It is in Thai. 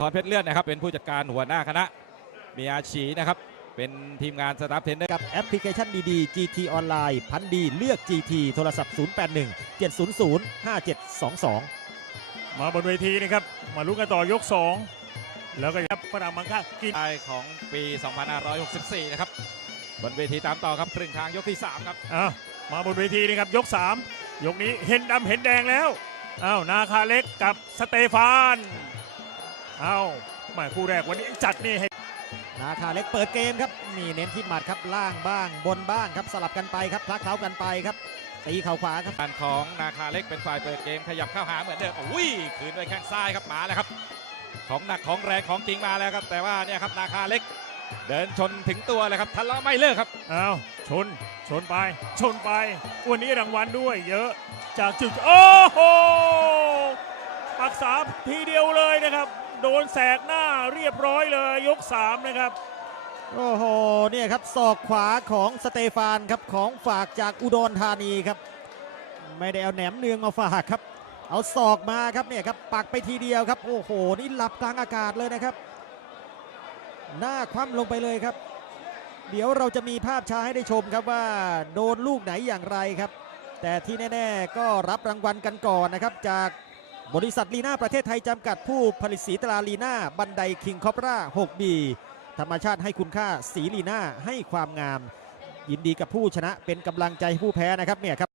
พรเพชรเลื่อนนะครับเป็นผู้จัดการหัวหน้าคณะ มีอาชีนะครับ เป็นทีมงานสตาฟเทรนเนอร์กับแอปพลิเคชันดีๆ GT ออนไลน์พันดีเลือก GT โทรศัพท์ 081 700 5722 มาบนเวทีนะครับ มาลุ้นกันต่อยก 2 แล้วก็ยับฝรั่งมังค่ากินไของปี 2564 นะครับ บนเวทีตามต่อครับครึ่งทางยกที่ 3 ครับอ้าวมาบนเวทีนะครับยก 3 ยกนี้เห็นดำเห็นแดงแล้วอ้าวนาคาเล็กกับสเตฟาน อ้าวแหมาคู่แรกวันนี้จัดนี่ให้นาคาเล็กเปิดเกมครับนี่เน้นที่หมัดครับล่างบ้างบนบ้างครับสลับกันไปครับคลักเคล้ากันไปครับตีเข่าขวาครับการของนาคาเล็กเป็นฝ่ายเปิดเกมขยับเข้าหาเหมือนเดิมอุ้ยคืนด้วยแข้งซ้ายครับมาแล้วครับ ของหนักของแรงของจริงมาแล้วครับ แต่ว่าเนี่ยครับนาคาเล็ก เดินชนถึงตัวเลยครับทะเลาะไม่เลิกครับอ้าวชนชนไป ชนไป วันนี้รางวัลด้วย เยอะจากจุดโอ้โหปัก สามทีเดียวเลยนะครับ โดนแสกหน้าเรียบร้อยเลยยก3นะครับโอ้โหเนี่ยครับศอกขวาของสเตฟานครับของฝากจากอุดรธานีครับ ไม่ได้เอาแหนมเนืองมาฝากครับ เอาศอกมาครับเนี่ยครับปักไปทีเดียวครับ โอ้โหนี่หลับกลางอากาศเลยนะครับ หน้าคว่ำลงไปเลยครับ เดี๋ยวเราจะมีภาพช้าให้ได้ชมครับว่าโดนลูกไหนอย่างไรครับ แต่ที่แน่ ๆ ก็รับรางวัลกันก่อนนะครับจาก บริษัทลีน่าประเทศไทยจำกัดผู้ผลิตสีตราลีน่าบันไดคิงคอปรา 6B ธรรมชาติให้คุณค่าสีลีน่าให้ความงาม ยินดีกับผู้ชนะเป็นกำลังใจให้ผู้แพ้นะครับเนี่ยครับ